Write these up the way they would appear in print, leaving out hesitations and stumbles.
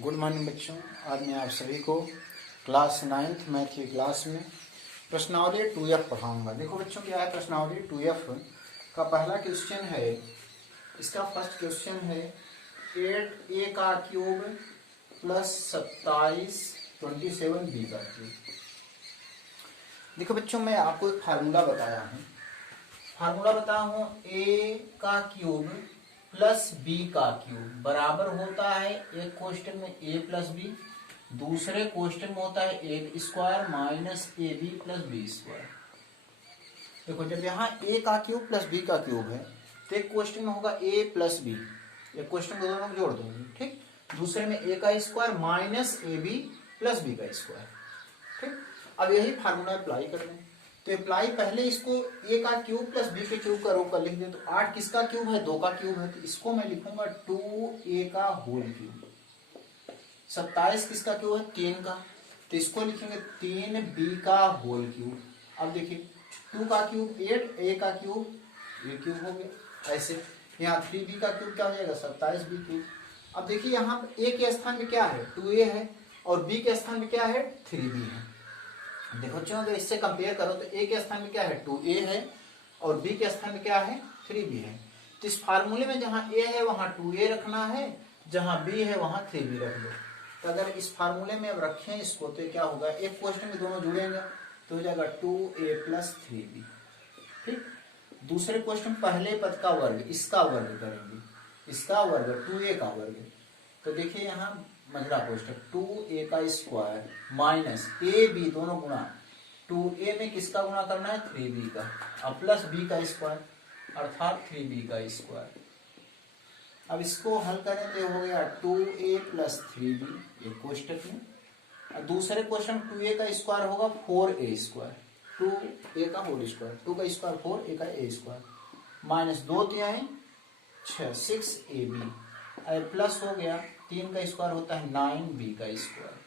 Good morning बच्चों। आज मैं आप सभी को क्लास 9th मैथ की क्लास में प्रश्नावली 2F पढ़ाऊंगा। देखो बच्चों, क्या है प्रश्नावली 2F का पहला क्वेश्चन है। इसका फर्स्ट क्वेश्चन है 8a का क्यूब प्लस 27 27b का क्यूब। देखो बच्चों, मैं आपको एक फार्मूला बताया हूँ a का क्यूब प्लस बी का क्यूब बराबर होता है एक क्वेश्चन में a प्लस बी, दूसरे क्वेश्चन में होता है A square minus A B plus B square. देखो, जब यहाँ a का क्यूब प्लस b का क्यूब है तो एक क्वेश्चन में होगा a प्लस बी, एक क्वेश्चन को दोनों को जोड़ दूंगी, ठीक। दूसरे में a का square minus A B plus B का स्क्वायर, ठीक। अब यही फार्मूला अप्लाई कर दें तो अप्लाई पहले इसको a का क्यूब प्लस b के क्यूब का रूप का लिख दें तो 8 किसका क्यूब है, 2 का क्यूब है, तो इसको मैं लिखूंगा 2a का होल क्यूब। 27 किसका क्यूब है, 3 का, तो इसको लिखेंगे 3b का होल क्यूब। अब देखिए 2 का क्यूब 8, a का क्यूब a क्यूब हो गया। ऐसे यहाँ 3b का क्यूब क्या हो जाएगा, 27b क्यूब। अब देखिए यहाँ a के स्थान में क्या है, 2a है, और b के स्थान में क्या है, 3b है। देखो बच्चों, अगर इससे कंपेयर करो तो a के स्थान में क्या है, 2a है, और b के स्थान में क्या है, 3b है। तो इस फार्मूले में जहां a है वहां 2a रखना है, जहां b है वहां 3b रख लो। तो अगर इस फार्मूले में अब रखें इसको तो क्या होगा, एक क्वेश्चन में दोनों जुड़ेंगे तो हो जाएगा 2a प्लस 3b, ठीक। दूसरे क्वेश्चन पहले पद का वर्ग, इसका वर्ग करेंगे, इसका वर्ग 2a का वर्ग। तो देखिए यहाँ मजरा कोष्टक 2a का स्क्वायर माइनस ए बी दोनों गुणा, 2a में किसका गुणा करना है, 3b का, अब प्लस b का स्क्वायर अर्थात 3b का स्क्वायर। अब इसको हल करें तो हो गया 2a प्लस 3b एक कोष्टक में, और दूसरे क्वेश्चन 2a का स्क्वायर होगा 4a स्क्वायर, 2a का होल स्क्वायर, 2 का स्क्वायर 4, a का a स्क्वायर माइनस 2 तिहाई 6 6ab, अब प्लस हो गया 3 का स्क्वायर होता है 9b का स्क्वायर।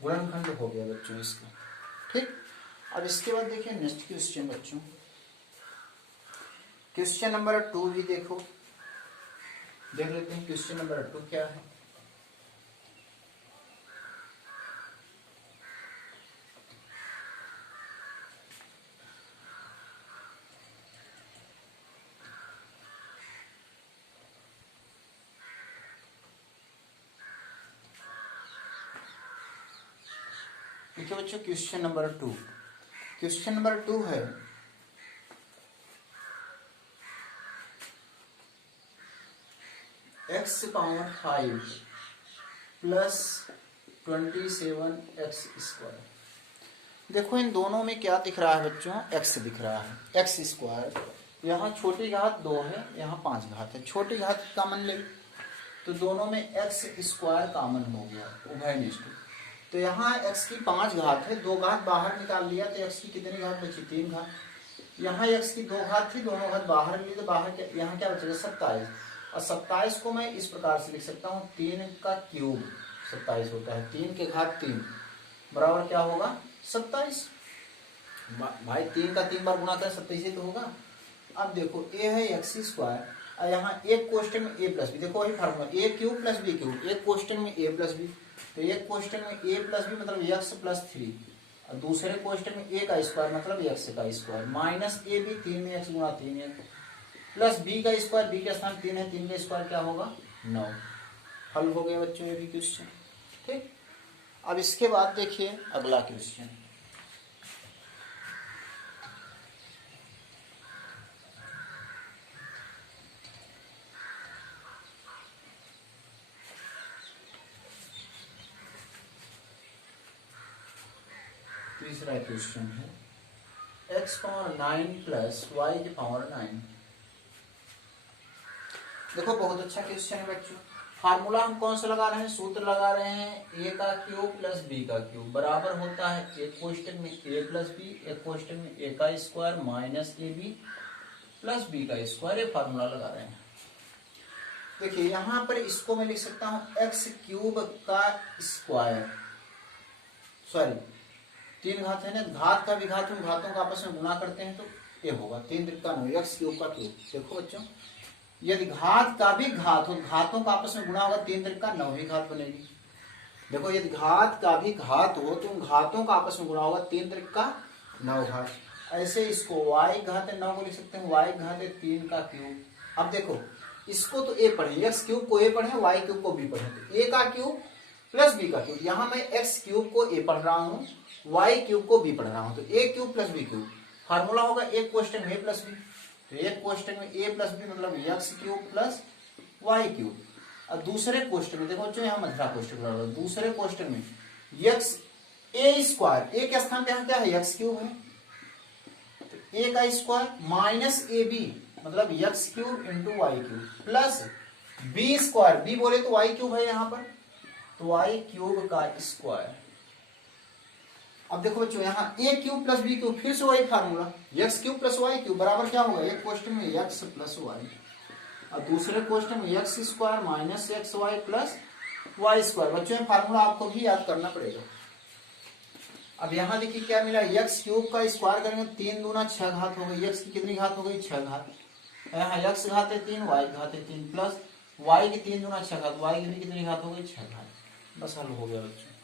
गुणनखंड हो गया बच्चों इसका, ठीक। अब इसके बाद देखिए नेक्स्ट क्वेश्चन बच्चों, क्वेश्चन नंबर 2 भी देखो, देख लेते हैं क्वेश्चन नंबर 2 क्या है। देखिए बच्चों, क्वेश्चन नंबर 2, क्वेश्चन नंबर 2 है x power 5 plus 27x square. देखो इन दोनों में क्या दिख रहा है बच्चों, x दिख रहा है, x स्क्वायर। यहाँ छोटी घात 2 है, यहाँ 5 घात है, छोटी घात कॉमन ले तो दोनों में x स्क्वायर कॉमन हो गया, उभयनिष्ठ। तो यहाँ x की 5 घात है, 2 घात बाहर निकाल लिया तो x की कितनी घात बची, 3 घात। यहाँ x की 2 घात थी, दोनों घात बाहर ली तो बाहर यहाँ क्या बचेगा, 27। और 27 को मैं इस प्रकार से लिख सकता हूँ, 3 का क्यूब 27 होता है, 3 के घात 3 बराबर क्या होगा, 27। भाई 3 का 3 बार गुणा कर 27 तो होगा। अब देखो a है x स्क्वायर, और यहाँ एक क्वेश्चन में a प्लस बी, देखो वही formula a cube plus b cube, एक क्वेश्चन में a प्लस बी, तो एक क्वेश्चन में a प्लस बी मतलब x प्लस 3, और दूसरे क्वेश्चन में a का स्क्वायर मतलब x का square minus A B, 3x गुणा 3x प्लस b का स्क्वायर, b के स्थान 3 है, 3 का स्क्वायर क्या होगा, 9। हल हो गया बच्चों ये भी क्वेश्चन, ठीक। अब इसके बाद देखिए अगला क्वेश्चन, तीसरा क्वेश्चन है x पावर 9 प्लस y की पावर 9। देखो बहुत अच्छा क्वेश्चन है बच्चों। फार्मूला हम कौन सा लगा रहे हैं, सूत्र लगा रहे हैं a का क्यूब प्लस b का क्यूब बराबर होता है एक क्वेश्चन में a प्लस b, एक क्वेश्चन में a का square minus A B plus b का स्क्वायर। ये फार्मूला लगा रहे हैं। देखिए यहाँ पर इसको मैं लिख सकता हूँ x क्यूब का स्क्वायर, सॉरी 3 घात है ना, घात का विघात उन घातों का आपस में गुणा करते हैं तो ये होगा 3 त्रिका 9 x क्यूब का क्यूब। देखो बच्चों यदि घात का भी घात हो, घातों का आपस में गुणा होगा 3 तरीका 9वीं घात बनेगी। देखो यदि घात का भी घात हो तो घातों का आपस में गुणा होगा 3 तरीका 9 घात। ऐसे इसको y घात 9 को लिख सकते हैं y घात 3 का क्यूब। अब देखो इसको तो a पढ़े, एक्स क्यूब को a पढ़े, y क्यूब को b पढ़े, तो a का क्यूब प्लस b का क्यूब। यहाँ मैं एक्स क्यूब को a पढ़ रहा हूँ, y क्यूब को b पढ़ रहा हूँ, तो a cube plus b cube formula होगा एक क्वेश्चन में a प्लस b, तो एक क्वेश्चन में a प्लस b मतलब x cube plus y cube. और दूसरे क्वेश्चन में देखो बच्चों यहाँ मध्रा क्वेश्चन बना रहा हूं, दूसरे क्वेश्चन में एक्स ए स्क्वायर, ए के स्थान पे यहाँ क्या है एक्स क्यूब है, तो ए का स्क्वायर माइनस ए बी मतलब x cube into y cube plus B square, b बोले तो वाई क्यूब है यहाँ पर, तो वाई क्यूब का स्क्वायर। अब देखो बच्चों यहाँ a cube plus b cube, फिर से वही formula x cube plus y cube बराबर क्या होगा, एक क्वेश्चन में एक्स प्लस वाई और दूसरे क्वेश्चन में x square minus x y plus y square. बच्चों फार्मूला आपको भी याद करना पड़ेगा। अब यहाँ देखिए क्या मिला, एक्स क्यूब का स्क्वायर करेंगे 3 दूना 6 घात हो गई, एक्स की कितनी घात हो गई 6 घात, यहाँ एक्स घात है 3 वाई घात है 3 प्लस वाई की 3 दूना 6 घात, वाई की भी कितनी घात हो गई 6 घात। बस हल हो गया बच्चों।